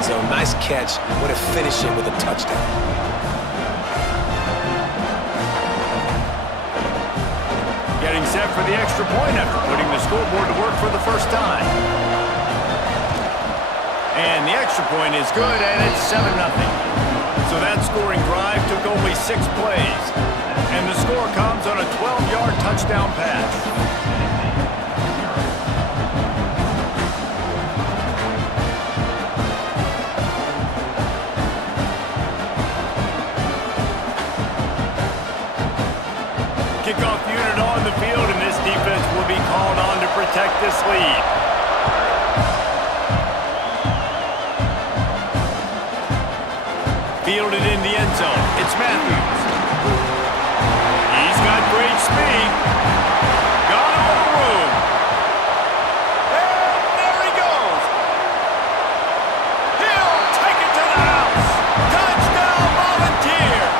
end zone. Nice catch. Way to finish it with a touchdown. Getting set for the extra point after putting the scoreboard to work for the first time. And the extra point is good, and it's 7-0. So that scoring drive took only 6 plays. And the score comes on a 12-yard touchdown pass. Kickoff unit on the field, and this defense will be called on to protect this lead. Fielded in the end zone. It's Matthews. He's got great speed. Got all the room. And there he goes. He'll take it to the house. Touchdown Volunteers.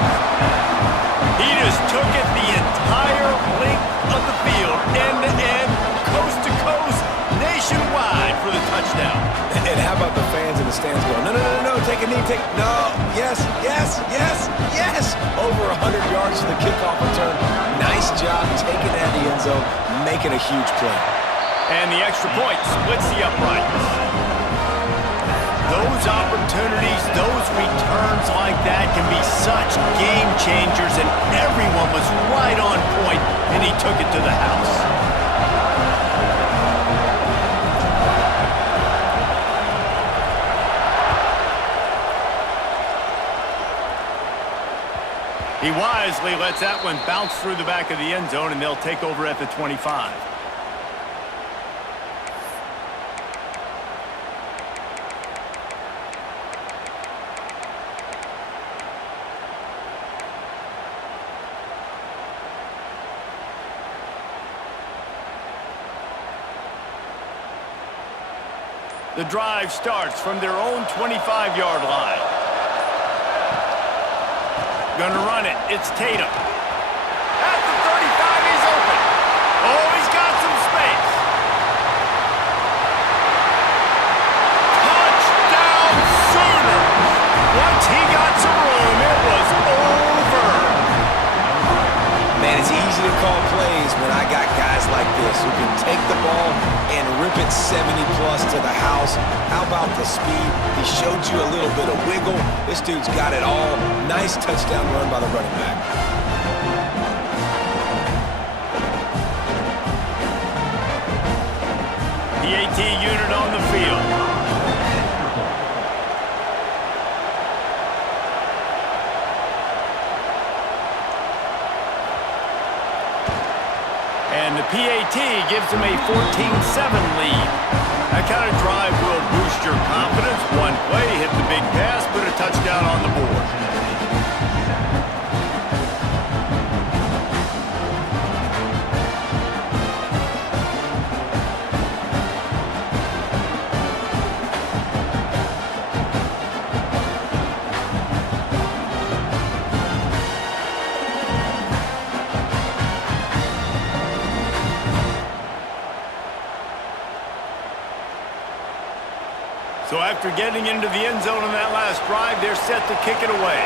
He just took it the entire length of the field, end to end, coast to coast, nationwide for the touchdown. And how about the fans in the stands going, no, no, no, no, take a knee, no, yes, yes, yes, yes. Over 100 yards for the kickoff return. Nice job taking that in the end zone, making a huge play. And the extra point splits the uprights. Those opportunities, those returns like that can be such game changers, and everyone was right on point, and he took it to the house. He wisely lets that one bounce through the back of the end zone, and they'll take over at the 25. The drive starts from their own 25-yard line. Gonna run it. It's Tatum. At the 35, he's open. Oh, he's got some space. Touchdown Sooners. Once he got some room, it was over. Man, it's easy to call plays when I got guys like this who can take the ball and rip it 70-plus to the house. How about the speed? He showed you a little bit of wiggle. This dude's got it all. Nice touchdown run by the running back. PAT unit on the field. And the PAT gives them a 14-7 lead. That kind of drive will boost your confidence. One play, hit the big pass, put a touchdown on the board. So after getting into the end zone on that last drive, they're set to kick it away.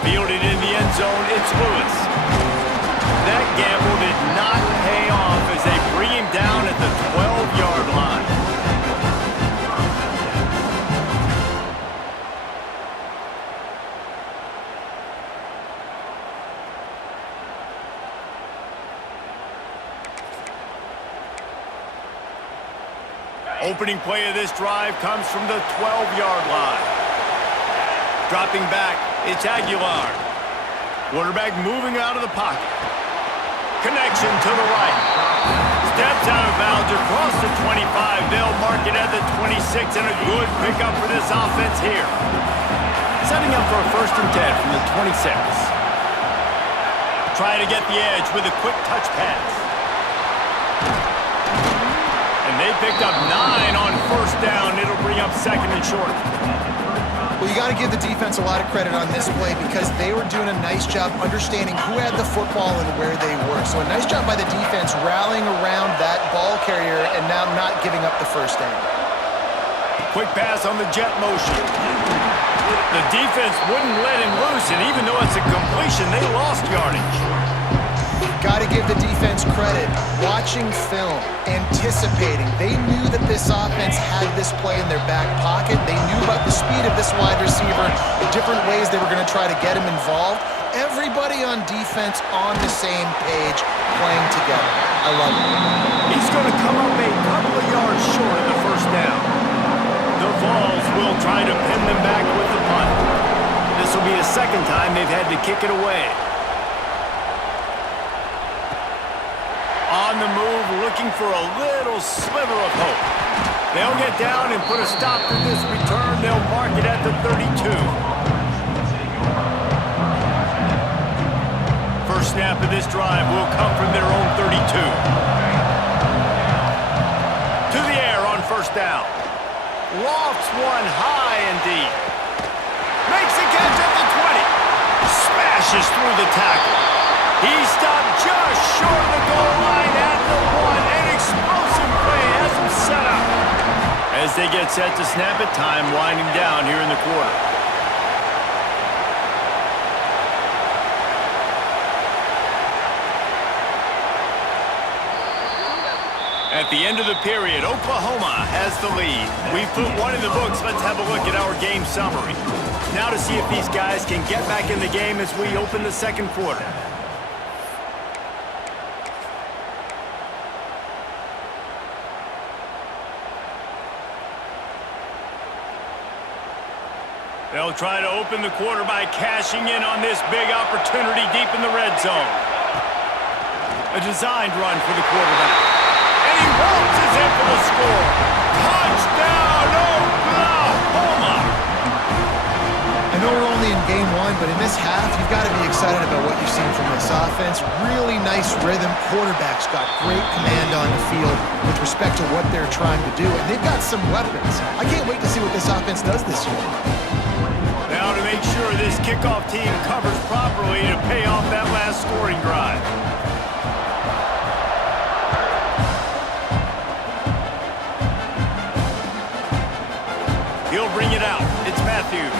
Fielded in the end zone, it's Lewis. That gamble did not pay off as they bring him down at the 12-yard line. Opening play of this drive comes from the 12-yard line. Dropping back, it's Aguilar. Quarterback moving out of the pocket. Connection to the right. Steps out of bounds across the 25. They'll mark it at the 26, and a good pickup for this offense here. Setting up for a 1st and 10 from the 26. Trying to get the edge with a quick touch pass. And they picked up 9 on 1st down. It'll bring up 2nd and short. Well, you got to give the defense a lot of credit on this play because they were doing a nice job understanding who had the football and where they were. So a nice job by the defense rallying around that ball carrier and now not giving up the first down. Quick pass on the jet motion. The defense wouldn't let him loose, and even though it's a completion, they lost yardage. Got to give the defense credit. Watching film, anticipating. They knew that this offense had this play in their back pocket. They knew about the speed of this wide receiver, the different ways they were going to try to get him involved. Everybody on defense on the same page, playing together. I love it. He's going to come up a couple of yards short of the first down. The Vols will try to pin them back with the punt. This will be the second time they've had to kick it away. On the move, looking for a little sliver of hope. They'll get down and put a stop to this return. They'll mark it at the 32. First snap of this drive will come from their own 32. To the air on first down. Lofts one high and deep. Makes a catch at the 20. Smashes through the tackle. He stopped just short of the goal line at the 1. An explosive play has him set up. As they get set to snap it, time winding down here in the quarter. At the end of the period, Oklahoma has the lead. We've put one in the books. Let's have a look at our game summary. Now to see if these guys can get back in the game as we open the second quarter. They'll try to open the quarter by cashing in on this big opportunity deep in the red zone. A designed run for the quarterback. And he waltzes in for the score. Touchdown, Oklahoma! I know we're only in game one, but in this half, you've got to be excited about what you've seen from this offense. Really nice rhythm. Quarterback's got great command on the field with respect to what they're trying to do. And they've got some weapons. I can't wait to see what this offense does this year. Now to make sure this kickoff team covers properly to pay off that last scoring drive. He'll bring it out. It's Matthews.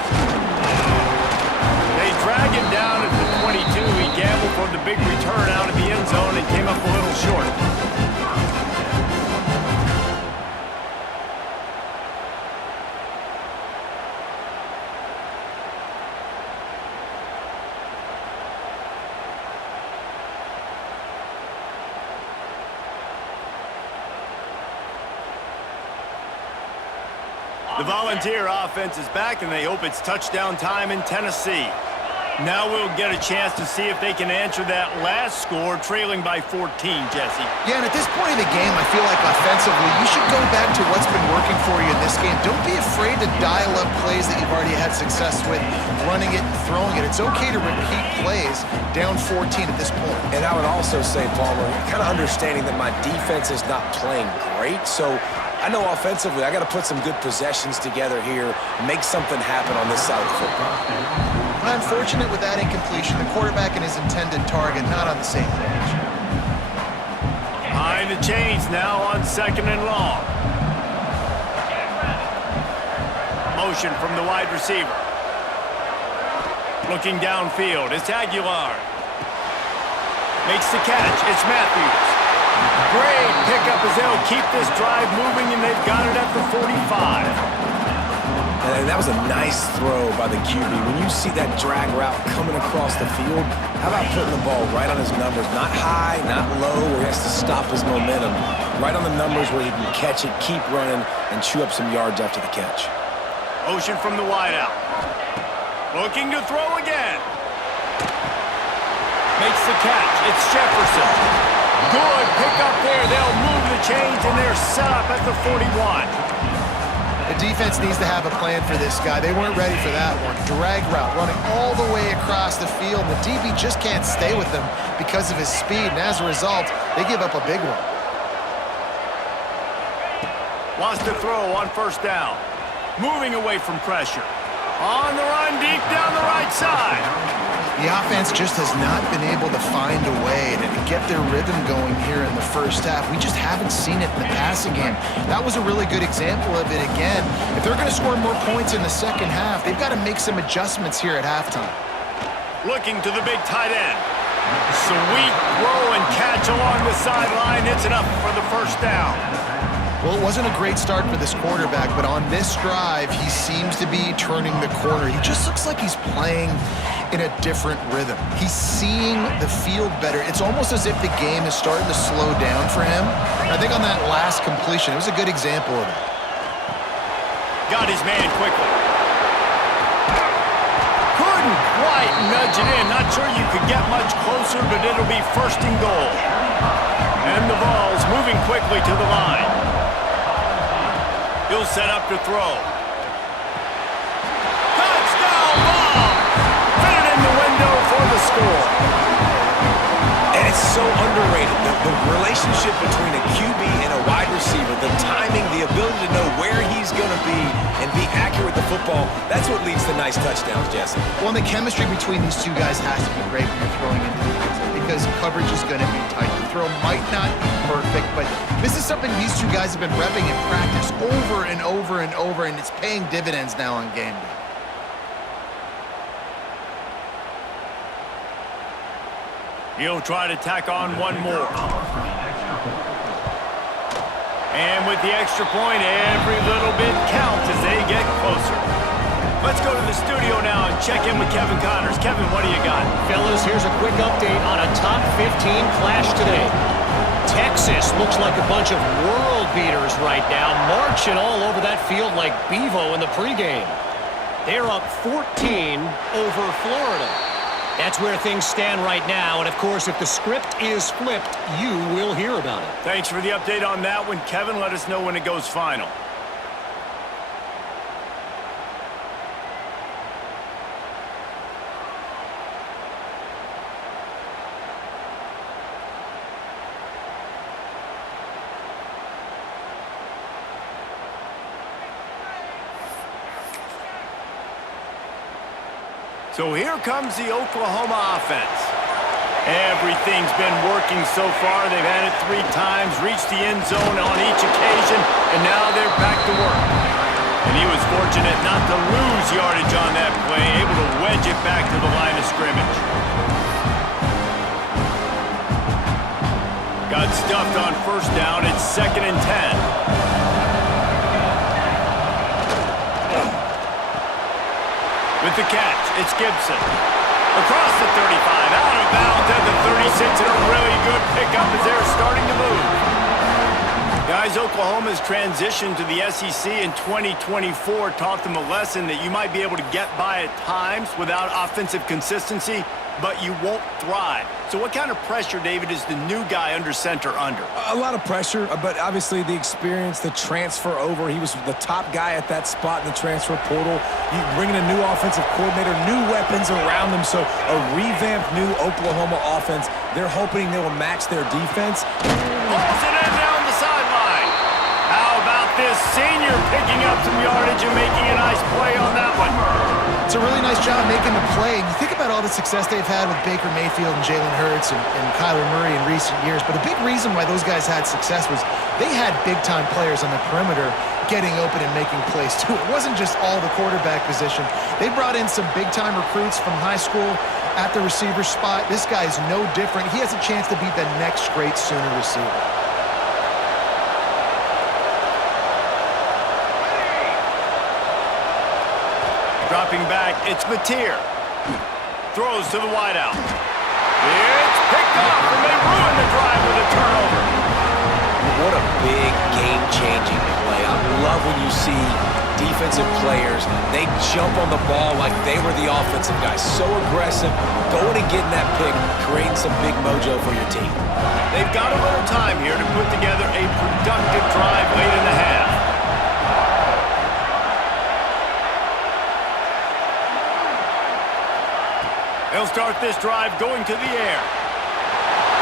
They drag him down at the 22. He gambled for the big return out of the end zone and came up a little short. The Volunteer offense is back, and they hope it's touchdown time in Tennessee. Now we'll get a chance to see if they can answer that last score, trailing by 14, Jesse. Yeah, and at this point in the game, I feel like offensively, you should go back to what's been working for you in this game. Don't be afraid to dial up plays that you've already had success with, running it and throwing it. It's okay to repeat plays down 14 at this point. And I would also say, Palmer, kind of understanding that my defense is not playing great, so I know offensively I got to put some good possessions together here, make something happen on this side of the football. Unfortunate with that incompletion. The quarterback and his intended target not on the same page. Behind the chains now on second and long. Motion from the wide receiver. Looking downfield, it's Aguilar. Makes the catch, it's Matthews. Great pickup as they'll keep this drive moving, and they've got it at the 45. And that was a nice throw by the QB. When you see that drag route coming across the field, how about putting the ball right on his numbers? Not high, not low, where he has to stop his momentum. Right on the numbers where he can catch it, keep running, and chew up some yards after the catch. Motion from the wideout. Looking to throw again. Makes the catch. It's Jefferson. Good pickup there. They'll move the chains, and they're set up at the 41. The defense needs to have a plan for this guy. They weren't ready for that one. Drag route, running all the way across the field. The DB just can't stay with him because of his speed, and as a result, they give up a big one. Wants to throw on first down. Moving away from pressure. On the run, deep down the right side. The offense just has not been able to find a way to get their rhythm going here in the first half. We just haven't seen it in the passing game. That was a really good example of it again. If they're going to score more points in the second half, they've got to make some adjustments here at halftime. Looking to the big tight end. Sweet throw and catch along the sideline. It's enough for the first down. Well, it wasn't a great start for this quarterback, but on this drive, he seems to be turning the corner. He just looks like he's playing in a different rhythm. He's seeing the field better. It's almost as if the game is starting to slow down for him. I think on that last completion, it was a good example of it. Got his man quickly. Couldn't quite nudge it in. Not sure you could get much closer, but it'll be first and goal. And the ball's moving quickly to the line. He'll set up to throw. Touchdown ball! Fit it in the window for the score. And it's so underrated. The relationship between a QB and a wide receiver, the timing, the ability to know where he's going to be and be accurate with the football, that's what leads to nice touchdowns, Jesse. Well, and the chemistry between these two guys has to be great when you're throwing into the end zone because coverage is going to be tight. The throw might not be perfect, but this is something these two guys have been repping in practice over and over and over, and it's paying dividends now on game day. He'll try to tack on one more. And with the extra point, every little bit counts as they get closer. Let's go to the studio now and check in with Kevin Connors. Kevin, what do you got? Fellas, here's a quick update on a top 15 clash today. Texas looks like a bunch of world beaters right now, marching all over that field like Bevo in the pregame. They're up 14 over Florida. That's where things stand right now, and of course, if the script is flipped, you will hear about it. Thanks for the update on that one, Kevin. Let us know when it goes final. So here comes the Oklahoma offense. Everything's been working so far. They've had it 3 times, reached the end zone on each occasion, and now they're back to work. And he was fortunate not to lose yardage on that play, able to wedge it back to the line of scrimmage. Got stuffed on first down. It's 2nd and 10. With the catch, it's Gibson. Across the 35, out of bounds at the 36, and a really good pickup as they're starting to move. Guys, Oklahoma's transition to the SEC in 2024 taught them a lesson that you might be able to get by at times without offensive consistency, but you won't thrive. So what kind of pressure, David, is the new guy under center under? A lot of pressure, but obviously the experience, the transfer over. He was the top guy at that spot in the transfer portal. You bring in a new offensive coordinator, new weapons around them. So a revamped new Oklahoma offense. They're hoping they will match their defense. Pulls it in down the sideline. How about this senior picking up some yardage and making a nice play on that one? It's a really nice job making the play. And you think about all the success they've had with Baker Mayfield and Jalen Hurts and Kyler Murray in recent years. But a big reason why those guys had success was they had big-time players on the perimeter getting open and making plays, too. It wasn't just all the quarterback position. They brought in some big-time recruits from high school at the receiver spot. This guy is no different. He has a chance to be the next great Sooner receiver. Dropping back, it's Mateer. Throws to the wideout. It's picked off, and they ruin the drive with a turnover. What a big game-changing play. I love when you see defensive players, they jump on the ball like they were the offensive guys. So aggressive, going and getting that pick, creating some big mojo for your team. They've got a little time here to put together a productive drive late in the half. They'll start this drive going to the air.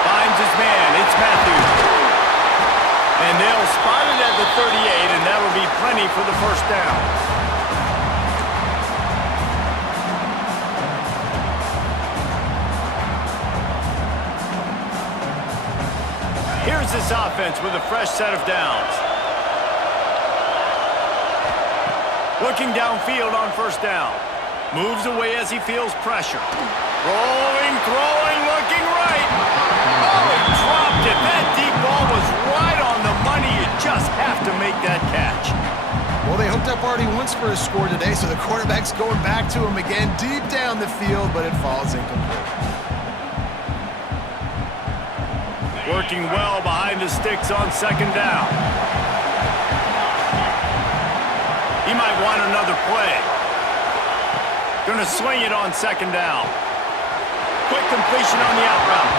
Finds his man. It's Matthews. And they'll spot it at the 38, and that'll be plenty for the first down. this offense with a fresh set of downs. Looking downfield on first down. Moves away as he feels pressure. Rolling, throwing, looking right. Oh, he dropped it. That deep ball was right on the money. You just have to make that catch. Well, they hooked up already once for a score today, so the quarterback's going back to him again deep down the field, but it falls incomplete. Working well behind the sticks on second down. He might want another play. Gonna swing it on second down. Quick completion on the out route.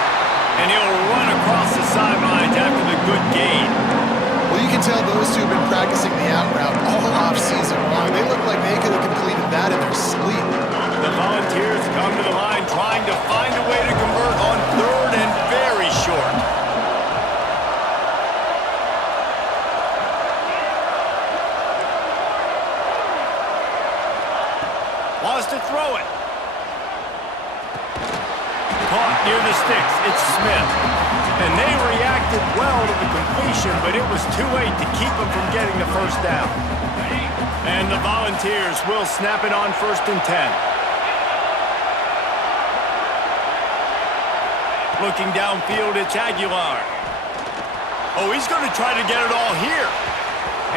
And he'll run across the sidelines after the good gain. Well, you can tell those two have been practicing the out route all off-season long. They look like they could have completed that in their sleep. The Volunteers come to the line trying to find a way to convert on third and very short. Wants to throw it. Caught near the sticks. It's Smith. And they reacted well to the completion, but it was too late to keep them from getting the first down. And the Volunteers will snap it on 1st and 10. Looking downfield, it's Aguilar. Oh, he's going to try to get it all here.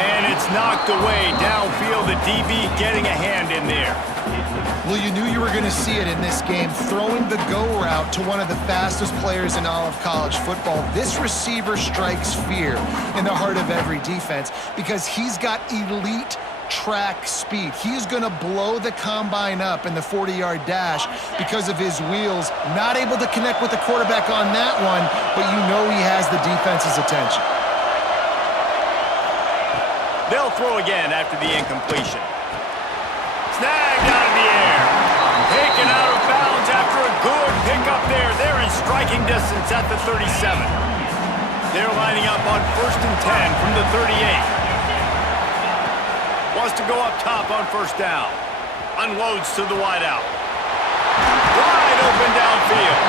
And it's knocked away downfield. The DB getting a hand in there. Well, you knew you were going to see it in this game, throwing the go route to one of the fastest players in all of college football. This receiver strikes fear in the heart of every defense because he's got elite track speed. He's going to blow the combine up in the 40-yard dash because of his wheels. Not able to connect with the quarterback on that one, but you know he has the defense's attention. They'll throw again after the incompletion. Snagged out of the air. Taken out of bounds after a good pickup there. They're in striking distance at the 37. They're lining up on 1st and 10 from the 38. Wants to go up top on first down. Unloads to the wideout. Wide open downfield.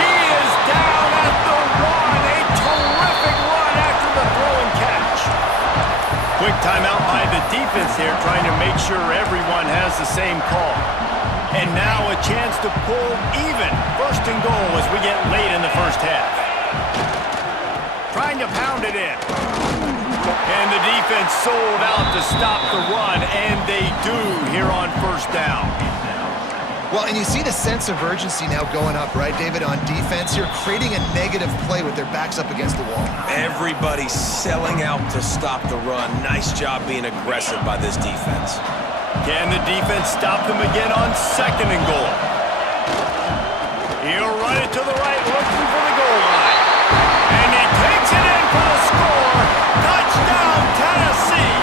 He is down at the 1. A terrific run after the throw and catch. Quick timeout by the defense here, trying to make sure everyone has the same call. And now a chance to pull even 1st and goal as we get late in the first half. Trying to pound it in. And the defense sold out to stop the run, and they do here on first down. Well, and you see the sense of urgency now going up, right, David, on defense here, creating a negative play with their backs up against the wall. Everybody's selling out to stop the run. Nice job being aggressive by this defense. Can the defense stop them again on 2nd and goal? He'll run it to the right, looking for the goal line. And he takes it in for the score. Touchdown, Tennessee!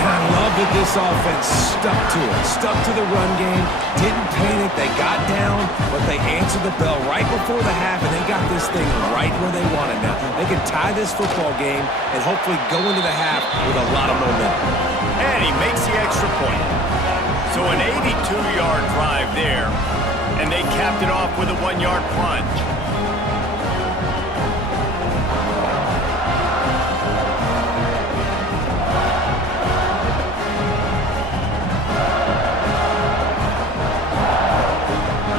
And I love that this offense stuck to it. Stuck to the run game. Didn't panic. They got down, but they answered the bell right before the half, and they got this thing right where they want it now. They can tie this football game and hopefully go into the half with a lot of momentum. And he makes the extra point. So an 82-yard drive there, and they capped it off with a 1-yard plunge.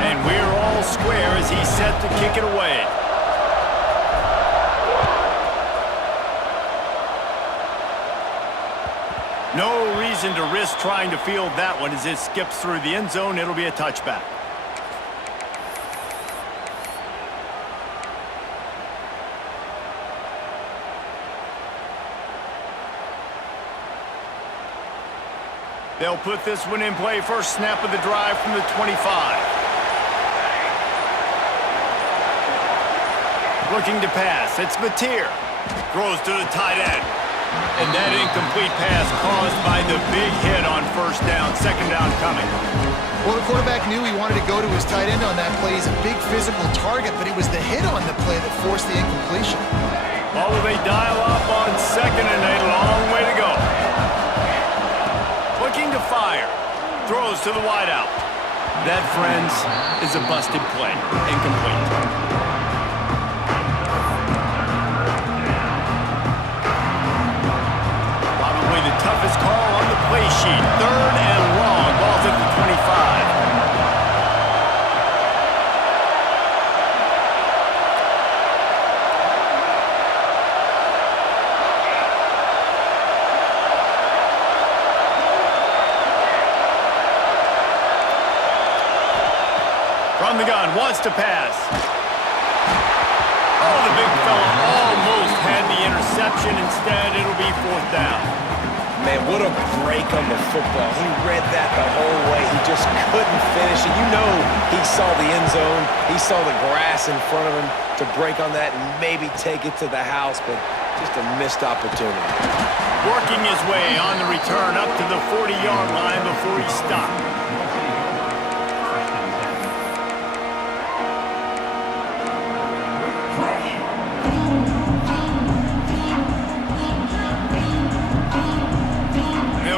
And we're all square as he's set to kick it away. No reason to risk trying to field that one as it skips through the end zone. It'll be a touchback. They'll put this one in play. First snap of the drive from the 25. Looking to pass. It's Mateer. Throws to the tight end. And that incomplete pass caused by the big hit on first down. 2nd down coming. Well, the quarterback knew he wanted to go to his tight end on that play. He's a big physical target, but it was the hit on the play that forced the incompletion. Well, they dial up on 2nd and a long way to go. Looking to fire. Throws to the wideout. That, friends, is a busted play. Incomplete. sheet. 3rd and long. Ball's at the 25. From the gun, wants to pass. Oh, the big fella almost had the interception. Instead, it'll be 4th down. Man, what a break on the football. He read that the whole way. He just couldn't finish it. You know he saw the end zone. He saw the grass in front of him to break on that and maybe take it to the house, but just a missed opportunity. Working his way on the return up to the 40-yard line before he stopped.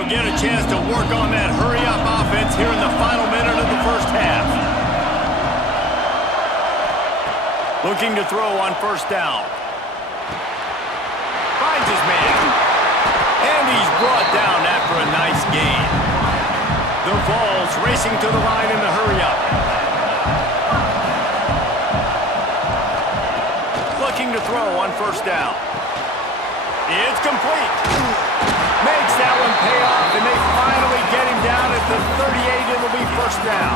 Get a chance to work on that hurry-up offense here in the final minute of the first half. Looking to throw on 1st down. Finds his man. And he's brought down after a nice gain. The Vols racing to the line in the hurry-up. Looking to throw on 1st down. It's complete. Makes that one pay off, and they finally get him down at the 38. It'll be 1st down.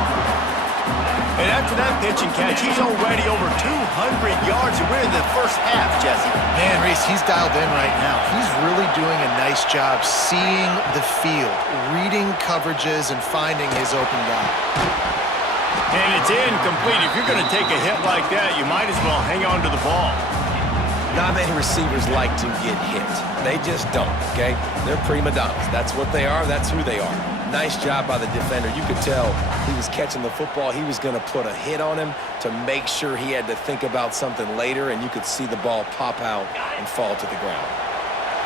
And after that pitch and catch, he's already over 200 yards, and we're in the first half, Jesse. Man, Reese, he's dialed in right now. He's really doing a nice job seeing the field, reading coverages, and finding his open guy. And it's incomplete. If you're going to take a hit like that, you might as well hang on to the ball. Not many receivers like to get hit. They just don't, okay? They're prima donnas. That's what they are. That's who they are. Nice job by the defender. You could tell he was catching the football. He was going to put a hit on him to make sure he had to think about something later, and you could see the ball pop out and fall to the ground.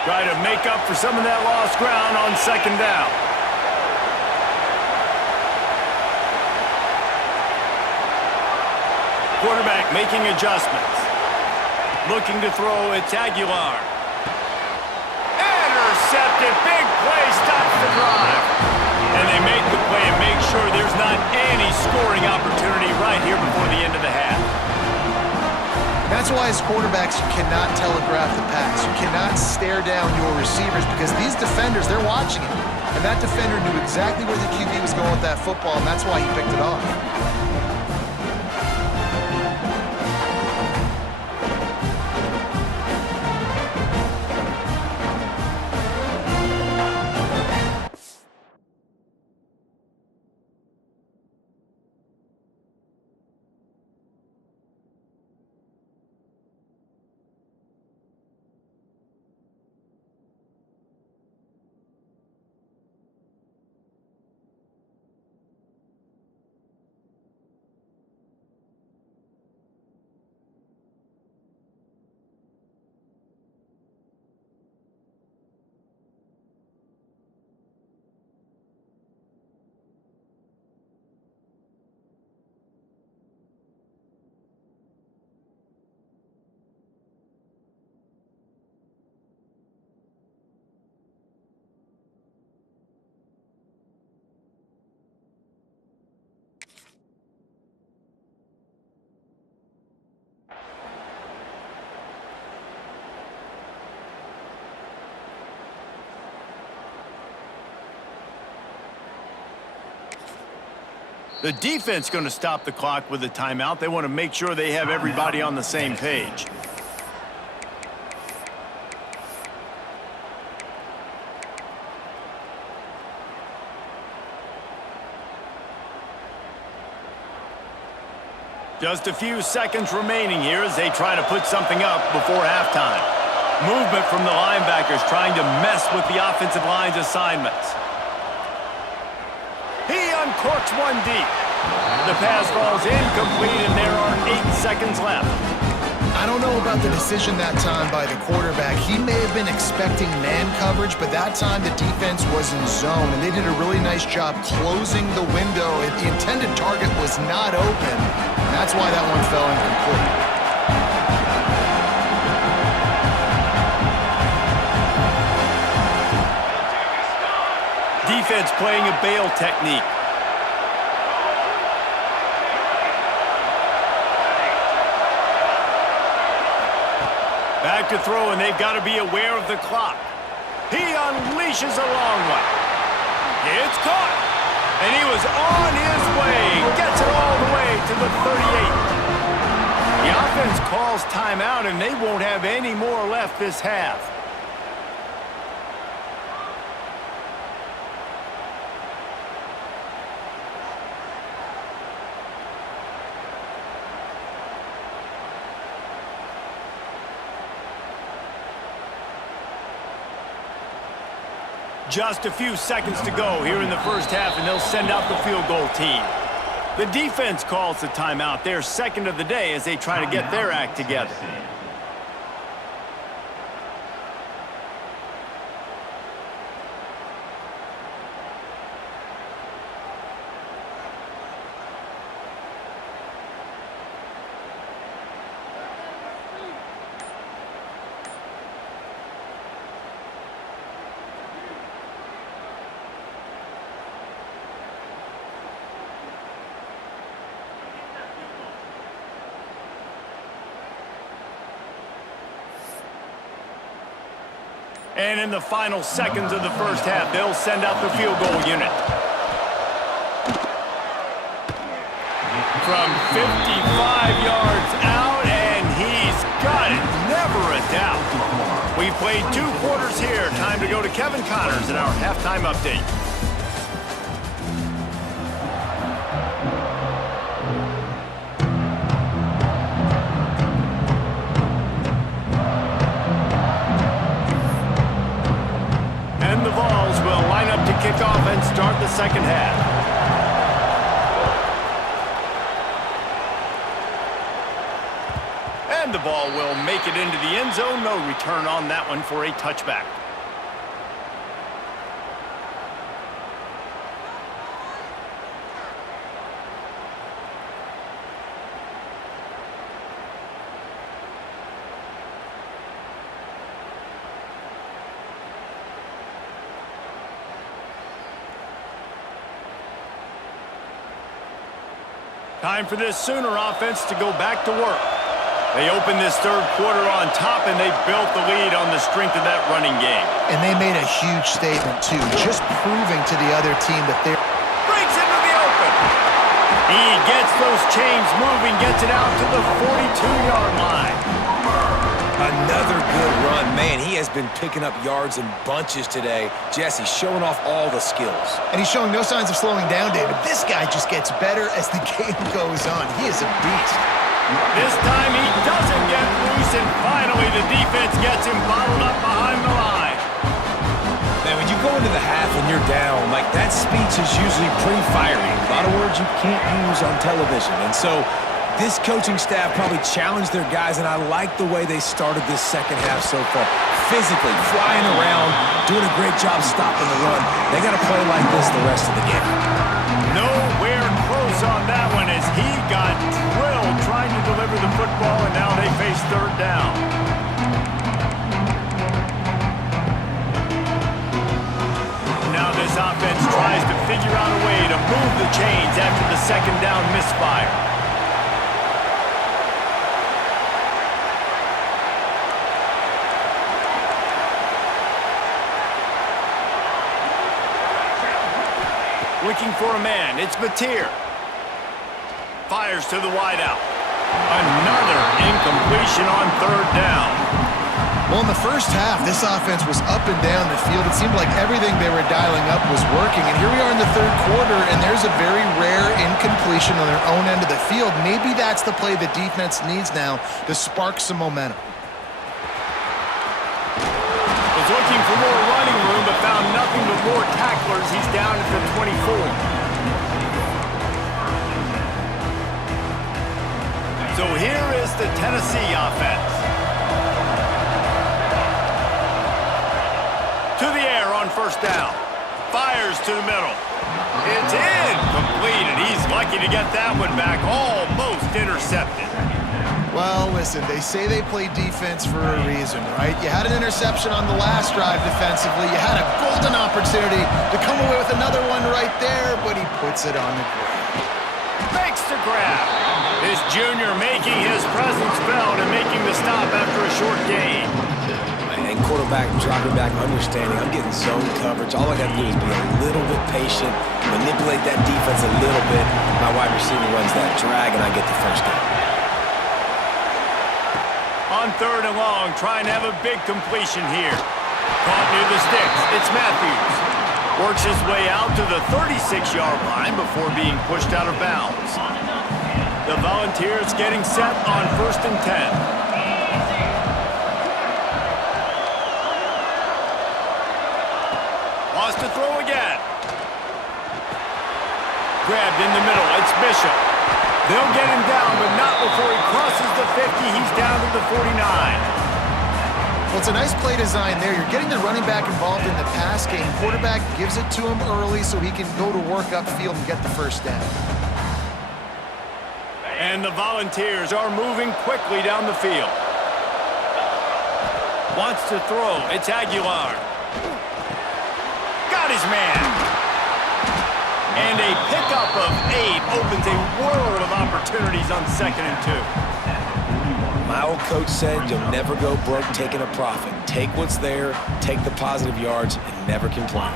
Try to make up for some of that lost ground on 2nd down. Quarterback making adjustments. Looking to throw, it's Aguilar. Intercepted, big play, stops the drive. And they make the play and make sure there's not any scoring opportunity right here before the end of the half. That's why as quarterbacks, you cannot telegraph the pass. You cannot stare down your receivers because these defenders, they're watching it. And that defender knew exactly where the QB was going with that football, and that's why he picked it off. The defense going to stop the clock with a timeout. They want to make sure they have everybody on the same page. Just a few seconds remaining here as they try to put something up before halftime. Movement from the linebackers trying to mess with the offensive line's assignments. He uncorks one deep. The pass falls incomplete, and there are 8 seconds left. I don't know about the decision that time by the quarterback. He may have been expecting man coverage, but that time the defense was in zone, and they did a really nice job closing the window. The intended target was not open, and that's why that one fell incomplete. defense playing a bail technique. Back to throw, and they've got to be aware of the clock. He unleashes a long one. It's caught. And he was on his way. Gets it all the way to the 38. The offense calls timeout, and they won't have any more left this half. Just a few seconds to go here in the first half, and they'll send out the field goal team. The defense calls the timeout, their second of the day, as they try to get their act together. And in the final seconds of the first half, they'll send out the field goal unit. From 55 yards out, and he's got it. Never a doubt. We've played 2 quarters here. Time to go to Kevin Connors in our halftime update. Kick off and start the second half. And the ball will make it into the end zone. No return on that one for a touchback. Time for this Sooner offense to go back to work. They opened this third quarter on top, and they built the lead on the strength of that running game. And they made a huge statement, too, just proving to the other team that they're... Breaks into the open. He gets those chains moving, gets it out to the 42-yard line. Another good run. Man, he has been picking up yards in bunches today. Jesse showing off all the skills. And he's showing no signs of slowing down, David. This guy just gets better as the game goes on. He is a beast. This time he doesn't get loose, and finally the defense gets him bottled up behind the line. Man, when you go into the half and you're down, like, that speech is usually pretty fiery. A lot of words you can't use on television. And so this coaching staff probably challenged their guys, and I like the way they started this second half so far. Physically, flying around, doing a great job stopping the run. They got to play like this the rest of the game. Nowhere close on that one as he got drilled trying to deliver the football, and now they face third down. Now this offense tries to figure out a way to move the chains after the second down misfire. Looking for a man, it's Mateer. Fires to the wideout. Another incompletion on third down. Well, in the first half, this offense was up and down the field. It seemed like everything they were dialing up was working. And here we are in the third quarter, and there's a very rare incompletion on their own end of the field. Maybe that's the play the defense needs now to spark some momentum. Was looking for more running room, but found nothing but more tacklers. He's down at the 24. So here is the Tennessee offense. To the air on first down. Fires to the middle. It's incomplete, and he's lucky to get that one back. Almost intercepted. Well, listen, they say they play defense for a reason, right? You had an interception on the last drive defensively. You had a golden opportunity to come away with another one right there, but he puts it on the ground. Makes the grab. This junior making his presence felt and making the stop after a short gain. And quarterback dropping back, understanding I'm getting zone coverage. All I got to do is be a little bit patient, manipulate that defense a little bit. My wide receiver runs that drag, and I get the first down. On 3rd and long, trying to have a big completion here. Caught near the sticks. It's Matthews. Works his way out to the 36-yard line before being pushed out of bounds. The Volunteers getting set on 1st and 10. Wants to throw again. Grabbed in the middle. It's Bishop. They'll get him down, but not before he crosses the 50. He's down to the 49. Well, it's a nice play design there. You're getting the running back involved in the pass game. Quarterback gives it to him early so he can go to work upfield and get the first down. And the Volunteers are moving quickly down the field. Wants to throw. It's Aguilar. Got his man. And a pickup of 8 opens a world of opportunities on 2nd and 2. My old coach said you'll never go broke taking a profit. Take what's there, take the positive yards, and never complain.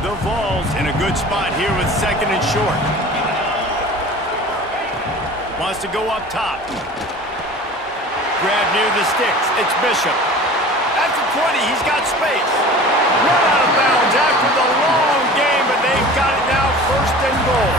The Vols in a good spot here with 2nd and short. Wants to go up top. Grab near the sticks. It's Bishop. At the 20, he's got space. Run out of bounds after the long game, but they've got it now 1st and goal.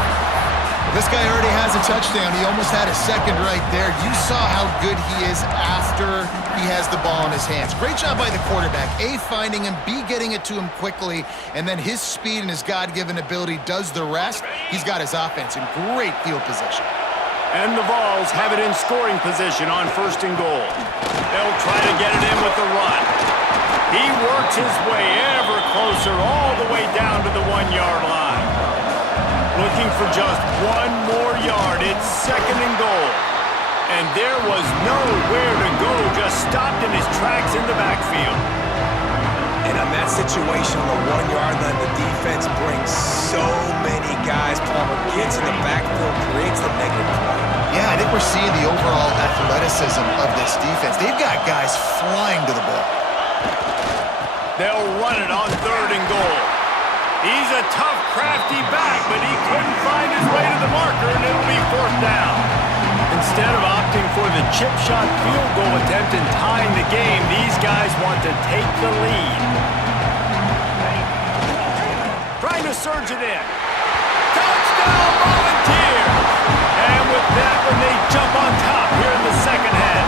This guy already has a touchdown. He almost had a second right there. You saw how good he is after he has the ball in his hands. Great job by the quarterback. A, finding him, B, getting it to him quickly, and then his speed and his God-given ability does the rest. He's got his offense in great field position. And the Vols have it in scoring position on 1st and goal. They'll try to get it in with the run. He works his way ever closer all the way down to the 1-yard line. Looking for just one more yard. It's 2nd and goal. And there was nowhere to go, just stopped in his tracks in the backfield. And on that situation on the 1-yard line, the defense brings so many guys. Palmer gets in the backfield, creates the negative play. Yeah, I think we're seeing the overall athleticism of this defense. They've got guys flying to the ball. They'll run it on 3rd and goal. He's a tough, crafty back, but he couldn't find his way to the marker, and it'll be 4th down. Instead of opting for the chip shot field goal attempt and tying the game, these guys want to take the lead. Trying to surge it in. Touchdown, Volunteers! And with that one, they jump on top here in the 2nd half.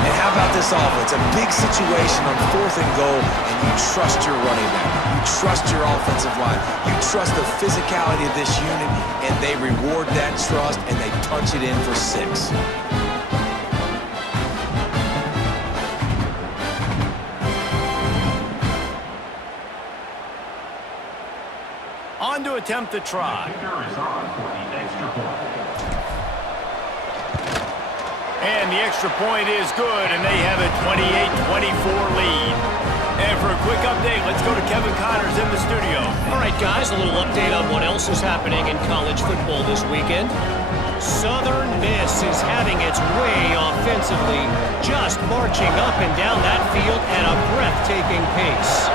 And how about this offense? A big situation on 4th and goal, and you trust your running back. You trust your offensive line. You trust the physicality of this unit, and they reward that trust, and they punch it in for 6. On to attempt the try. And the extra point is good, and they have a 28-24 lead. And for a quick update, let's go to Kevin Connors in the studio. All right, guys, a little update on what else is happening in college football this weekend. Southern Miss is having its way offensively, just marching up and down that field at a breathtaking pace.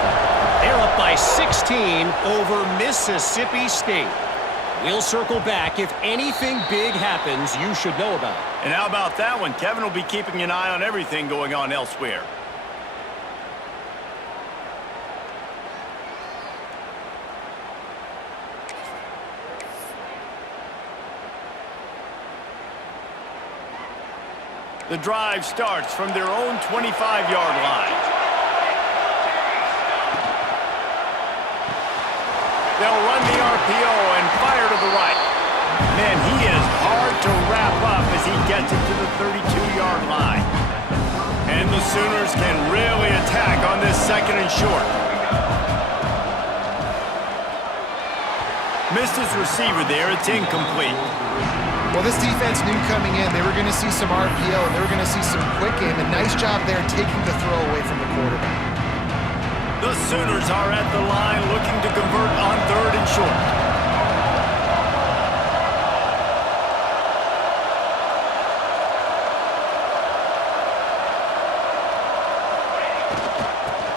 They're up by 16 over Mississippi State. We'll circle back. If anything big happens, you should know about it. And how about that one? Kevin will be keeping an eye on everything going on elsewhere. The drive starts from their own 25-yard line. They'll run the RPO and fire to the right. Man, he is hard to wrap up as he gets it to the 32-yard line. And the Sooners can really attack on this 2nd and short. Missed his receiver there. It's incomplete. Well, this defense knew coming in they were going to see some RPO and they were going to see some quick game. A nice job there taking the throw away from the quarterback. The Sooners are at the line looking to convert on 3rd and short.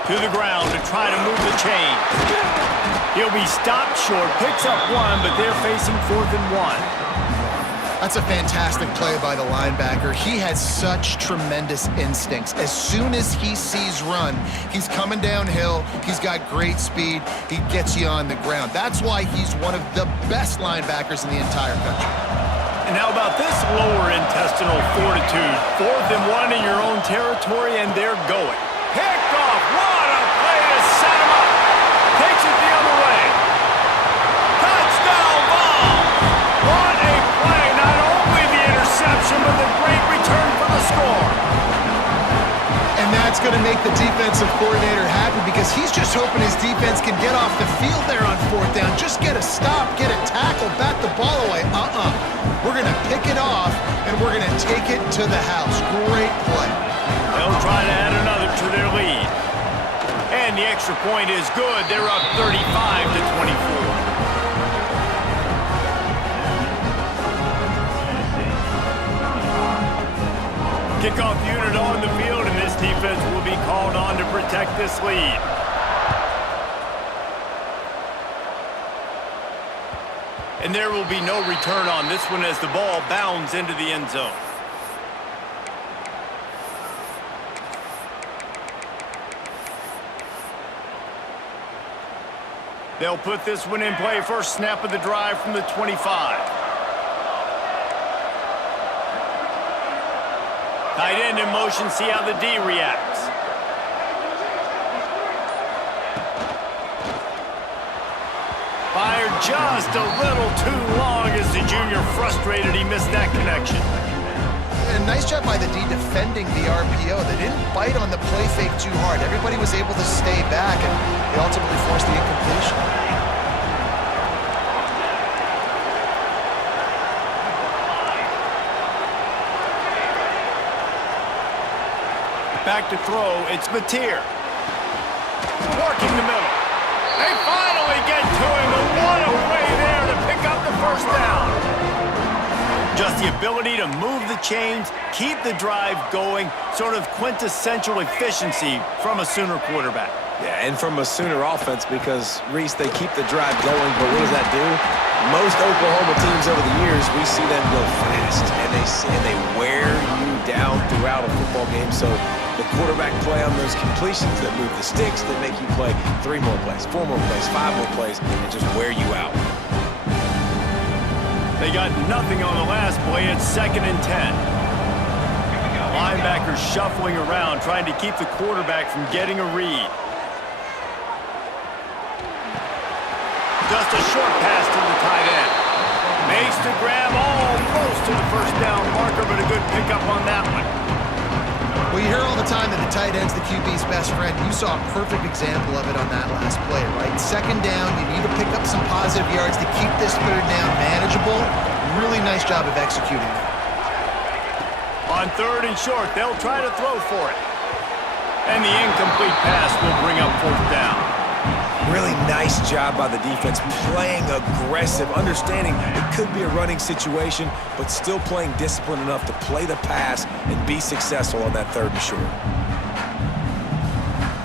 To the ground to try to move the chain. He'll be stopped short, picks up 1, but they're facing 4th and 1. That's a fantastic play by the linebacker. He has such tremendous instincts. As soon as he sees run, he's coming downhill. He's got great speed. He gets you on the ground. That's why he's one of the best linebackers in the entire country. And how about this lower intestinal fortitude? 4th and 1 in your own territory, and they're going. Picked off. What a play to set him up. Takes it the other way. Touchdown ball. What a play. Not only the interception, but the great return for the score. And that's going to make the defensive coordinator happy because he's just hoping his defense can get off the field there on 4th down. Just get a stop, get a tackle, bat the ball away. We're going to pick it off, and we're going to take it to the house. Great play. They'll try to add another to their lead. And the extra point is good. They're up 35 to 24. Kickoff unit on the field, and this defense will be called on to protect this lead. And there will be no return on this one as the ball bounds into the end zone. They'll put this one in play. First snap of the drive from the 25. Tight end in motion, see how the D reacts. Fired just a little too long as the junior frustrated. He missed that connection. And nice job by the D defending the RPO. They didn't bite on the play fake too hard. Everybody was able to stay back, and they ultimately forced the incompletion. Back to throw, it's Mateer. Working the middle. They finally get to him, and what a play there to pick up the first down. Just the ability to move the chains, keep the drive going, sort of quintessential efficiency from a Sooner quarterback. Yeah, and from a Sooner offense because, Reese, they keep the drive going, but what does that do? Most Oklahoma teams over the years, we see them go fast, and they wear you down throughout a football game. So the quarterback play on those completions that move the sticks that make you play 3 more plays, 4 more plays, 5 more plays, and just wear you out. They got nothing on the last play. It's 2nd and 10. Linebackers shuffling around, trying to keep the quarterback from getting a read. Just a short pass to the tight end. Makes the grab almost to the first down marker, but a good pickup on that one. Well, you hear all the time that the tight end's the QB's best friend. You saw a perfect example of it on that last play, right? 2nd down, you need to pick up some positive yards to keep this 3rd down manageable. Really nice job of executing that. On 3rd and short, they'll try to throw for it. And the incomplete pass will bring up 4th down. Really nice job by the defense, playing aggressive, understanding it could be a running situation, but still playing disciplined enough to play the pass and be successful on that 3rd and short.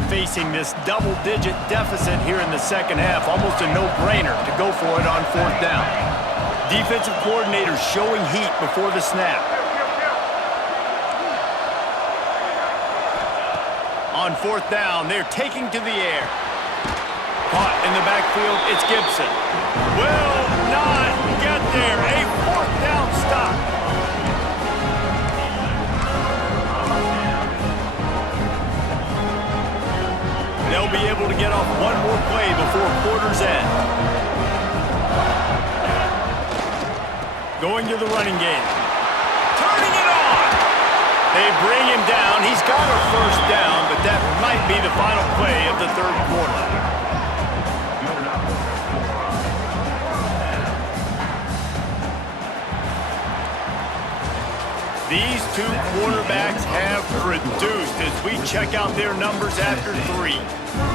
Facing this double-digit deficit here in the second half, almost a no-brainer to go for it on 4th down. Defensive coordinator showing heat before the snap. On 4th down, they're taking to the air. Caught in the backfield, it's Gibson. Will not get there. A 4th down stop. They'll be able to get off one more play before quarter's end. Going to the running game. Turning it on. They bring him down. He's got a first down, but that might be the final play of the 3rd quarter. These two quarterbacks have produced as we check out their numbers after 3.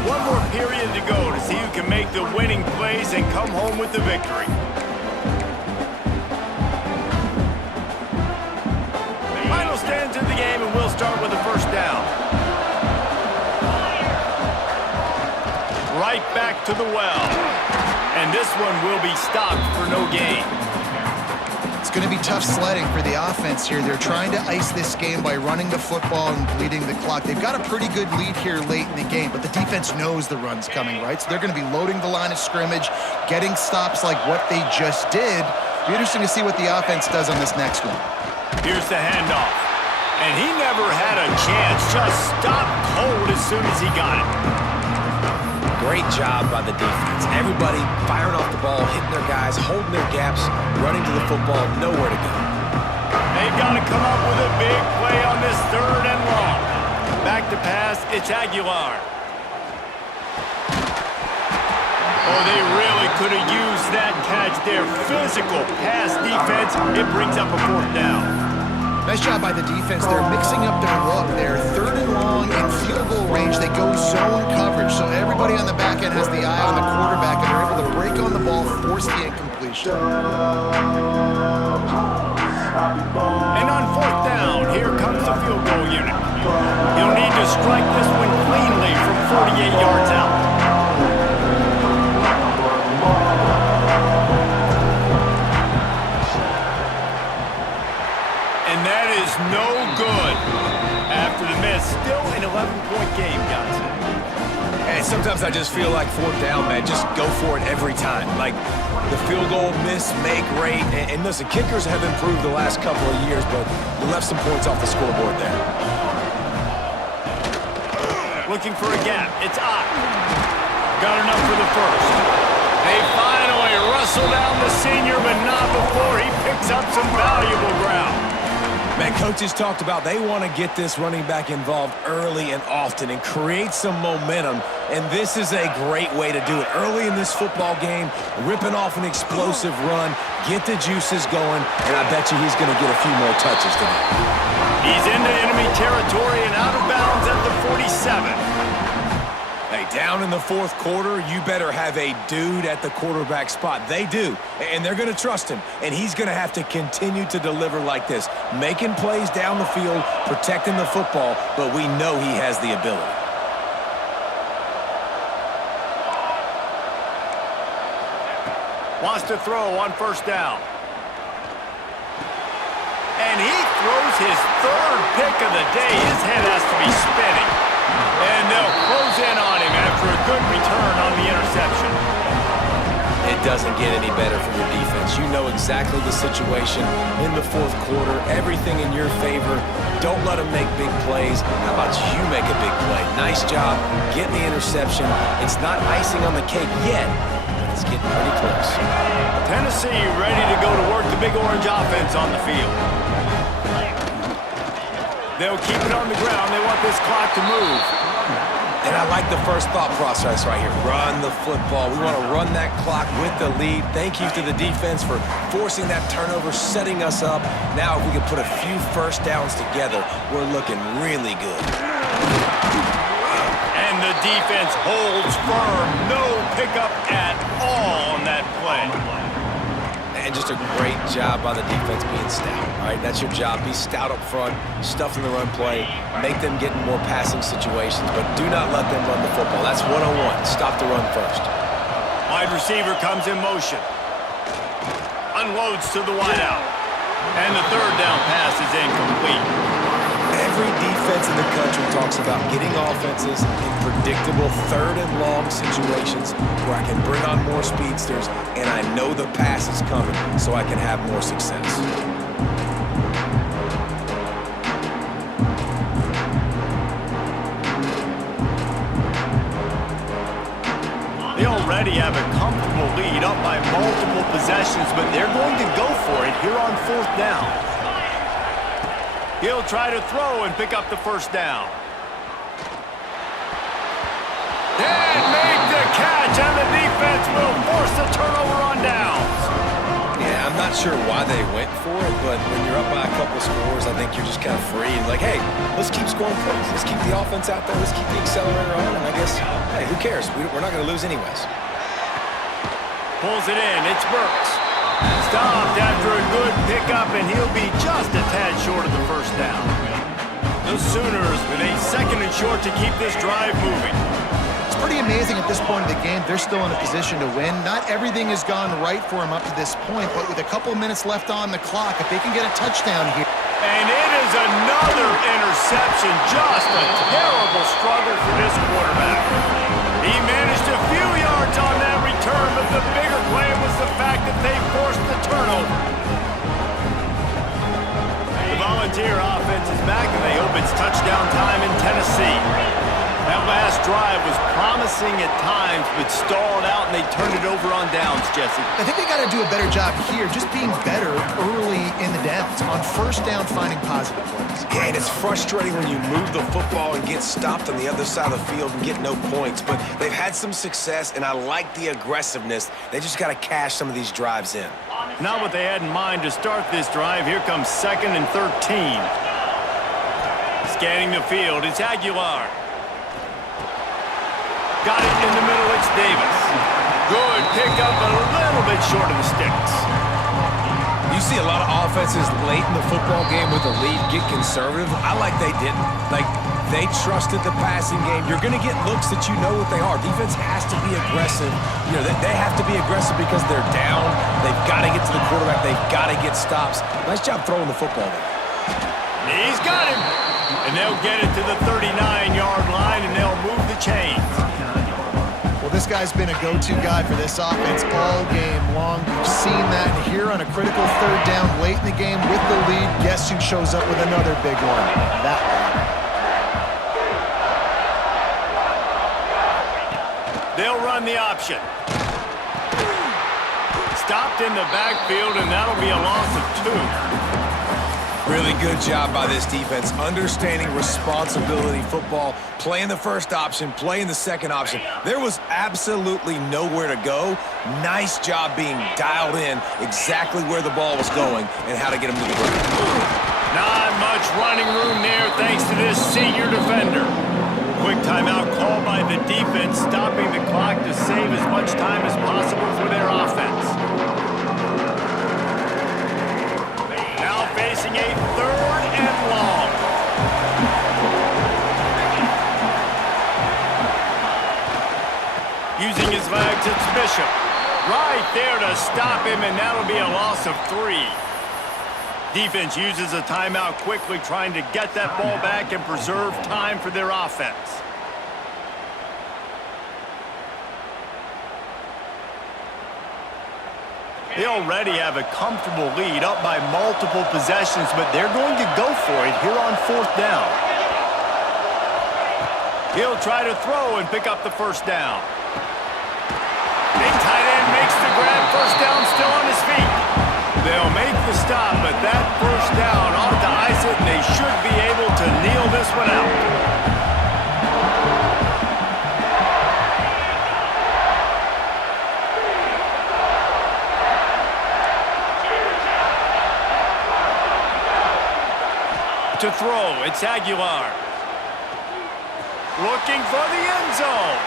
One more period to go to see who can make the winning plays and come home with the victory. Final stands in the game, and we'll start with the first down. Right back to the well. And this one will be stopped for no gain. It's going to be tough sledding for the offense here. They're trying to ice this game by running the football and bleeding the clock. They've got a pretty good lead here late in the game, but the defense knows the run's coming, right? So they're going to be loading the line of scrimmage, getting stops like what they just did. It'll be interesting to see what the offense does on this next one. Here's the handoff. And he never had a chance. Just stopped cold as soon as he got it. Great job by the defense. Everybody firing off the ball, hitting their guys, holding their gaps, running to the football, nowhere to go. They've got to come up with a big play on this 3rd and long. Back to pass, it's Aguilar. Oh, they really could have used that catch there. Physical pass defense. It brings up a 4th down. Nice job by the defense. They're mixing up their look. They're 3rd and long in field goal range. They go zone coverage. So everybody on the back end has the eye on the quarterback, and they're able to break on the ball, force the incompletion. And on 4th down, here comes the field goal unit. He'll need to strike this one cleanly from 48 yards out. And that is no good. After the miss, still an 11-point game, guys. And sometimes I just feel like 4th down, man, just go for it every time. Like the field goal miss, make rate. And listen, kickers have improved the last couple of years, but we left some points off the scoreboard there. Looking for a gap. It's Ott. Got enough for the first. They finally wrestle down the senior, but not before he picks up some valuable ground. Man, coaches talked about they want to get this running back involved early and often and create some momentum, and this is a great way to do it. Early in this football game, ripping off an explosive run, get the juices going, and I bet you he's going to get a few more touches today. He's into enemy territory and out of bounds at the 47. Hey, down in the 4th quarter, you better have a dude at the quarterback spot. They do, and they're going to trust him, and he's going to have to continue to deliver like this, making plays down the field, protecting the football, but we know he has the ability. Wants to throw on 1st down. And he throws his 3rd pick of the day. His head has to be spinning. And they'll close in on him after a good return on the interception. It doesn't get any better from your defense. You know exactly the situation in the 4th quarter. Everything in your favor. Don't let them make big plays. How about you make a big play? Nice job getting the interception. It's not icing on the cake yet, but it's getting pretty close. Tennessee ready to go to work the Big Orange offense on the field. They'll keep it on the ground. They want this clock to move. And I like the first thought process right here. Run the football. We want to run that clock with the lead. Thank you to the defense for forcing that turnover, setting us up. Now if we can put a few first downs together, we're looking really good. And the defense holds firm. No pickup at all on that play. And just a great job by the defense being stout, right? That's your job. Be stout up front, stuff in the run play, make them get in more passing situations, but do not let them run the football. That's 101. Stop the run first. Wide receiver comes in motion. Unloads to the wideout. And the 3rd down pass is incomplete. Every defense in the country talks about getting offenses in predictable 3rd and long situations where I can bring on more speedsters and I know the pass is coming so I can have more success. They already have a comfortable lead up by multiple possessions, but they're going to go for it here on 4th down. He'll try to throw and pick up the 1st down. And make the catch, and the defense will force the turnover on downs. Yeah, I'm not sure why they went for it, but when you're up by a couple scores, I think you're just kind of free. Like, hey, let's keep scoring points. Let's keep the offense out there. Let's keep the accelerator on. And I guess, hey, who cares? We're not going to lose anyways. Pulls it in. It's Burks. Stopped after a good pickup, and he'll be just a tad short of the first down. The Sooners with a 2nd and short to keep this drive moving. It's pretty amazing at this point of the game. They're still in a position to win. Not everything has gone right for them up to this point, but with a couple minutes left on the clock, if they can get a touchdown here. And it is another interception. Just a terrible struggle for this quarterback. He managed a few yards on that return, but the bigger play was the fact that they forced the turnover. The Volunteer offense is back, and they hope it's touchdown time in Tennessee. That last drive was promising at times, but stalled out, and they turned it over on downs, Jesse. I think they got to do a better job here, just being better early in the downs. On first down, finding positive plays. Yeah, and it's frustrating when you move the football and get stopped on the other side of the field and get no points. But they've had some success, and I like the aggressiveness. They just got to cash some of these drives in. Not what they had in mind to start this drive. Here comes 2nd and 13. Scanning the field, it's Aguilar. Got it in the middle, it's Davis. Good pickup, but a little bit short of the sticks. You see a lot of offenses late in the football game with a lead get conservative. I like they didn't. Like, they trusted the passing game. You're going to get looks that you know what they are. Defense has to be aggressive. You know, they have to be aggressive because they're down. They've got to get to the quarterback. They've got to get stops. Nice job throwing the football there. He's got him. And they'll get it to the 39-yard line, and they'll move the chains. Well, this guy's been a go-to guy for this offense all game long. We've seen that here on a critical 3rd down late in the game with the lead. Guess who shows up with another big one? That one. They'll run the option. Stopped in the backfield, and that'll be a loss of 2. Really good job by this defense, understanding responsibility football, playing the first option, playing the second option. There was absolutely nowhere to go. Nice job being dialed in exactly where the ball was going and how to get him to the ground. Not much running room there thanks to this senior defender. Quick timeout called by the defense, stopping the clock to save as much time as possible for their offense. Facing a 3rd and long. Using his legs, it's Bishop. Right there to stop him, and that'll be a loss of 3. Defense uses a timeout quickly, trying to get that ball back and preserve time for their offense. They already have a comfortable lead, up by multiple possessions, but they're going to go for it here on 4th down. He'll try to throw and pick up the first down. Big tight end makes the grab, first down, still on his feet. They'll make the stop, but that first down ought to ice it, and they should be able to kneel this one out. To throw, it's Aguilar. Looking for the end zone.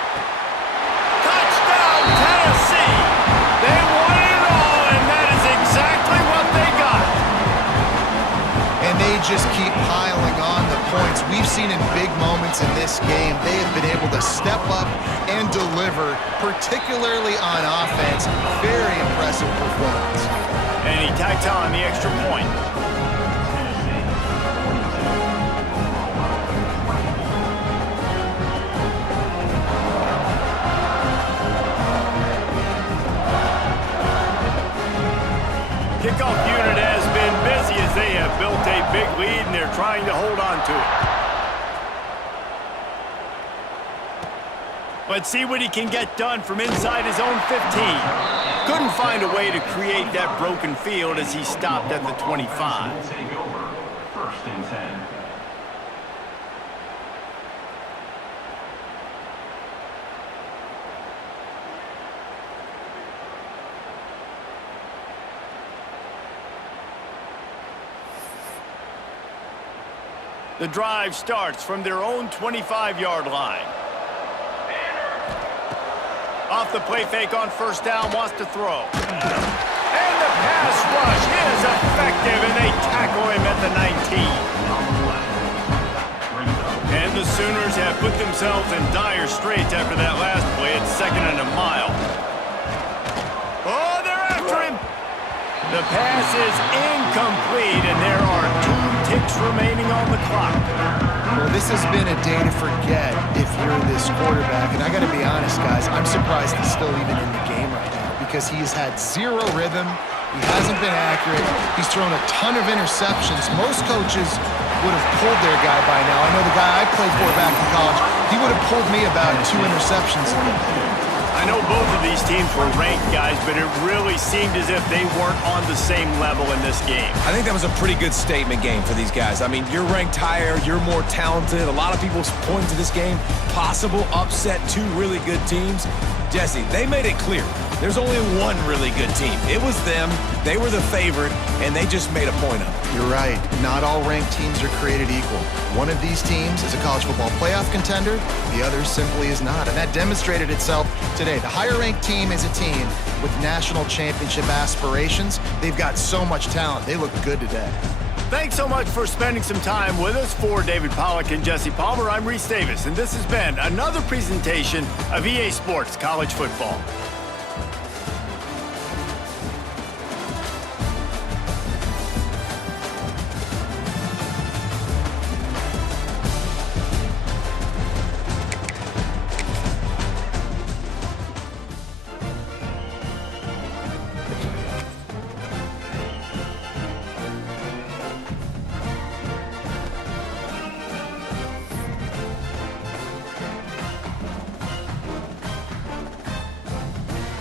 Touchdown, Tennessee! They won it all, and that is exactly what they got. And they just keep piling on the points. We've seen in big moments in this game, they have been able to step up and deliver, particularly on offense. Very impressive performance. And he tacks on the extra point. Kickoff unit has been busy as they have built a big lead, and they're trying to hold on to it. Let's see what he can get done from inside his own 15. Couldn't find a way to create that broken field as he stopped at the 25. Take over. 1st and 10. The drive starts from their own 25-yard line. Off the play fake on first down, wants to throw. And the pass rush is effective, and they tackle him at the 19. And the Sooners have put themselves in dire straits after that last play. It's 2nd and a mile. Oh, they're after him. The pass is incomplete, and there are 2 ticks remaining on the clock. Well, this has been a day to forget if you're this quarterback. And I got to be honest, guys, I'm surprised he's still even in the game right now because he's had 0 rhythm. He hasn't been accurate. He's thrown a ton of interceptions. Most coaches would have pulled their guy by now. I know the guy I played for back in college, he would have pulled me about 2 interceptions ago. I know both of these teams were ranked, guys, but it really seemed as if they weren't on the same level in this game. I think that was a pretty good statement game for these guys. I mean, you're ranked higher, you're more talented. A lot of people point to this game, possible upset, 2 really good teams. Jesse, they made it clear. There's only one really good team. It was them. They were the favorite, and they just made a point of it. You're right. Not all ranked teams are created equal. One of these teams is a college football playoff contender. The other simply is not, and that demonstrated itself today. The higher-ranked team is a team with national championship aspirations. They've got so much talent. They look good today. Thanks so much for spending some time with us. For David Pollack and Jesse Palmer, I'm Reese Davis, and this has been another presentation of EA Sports College Football.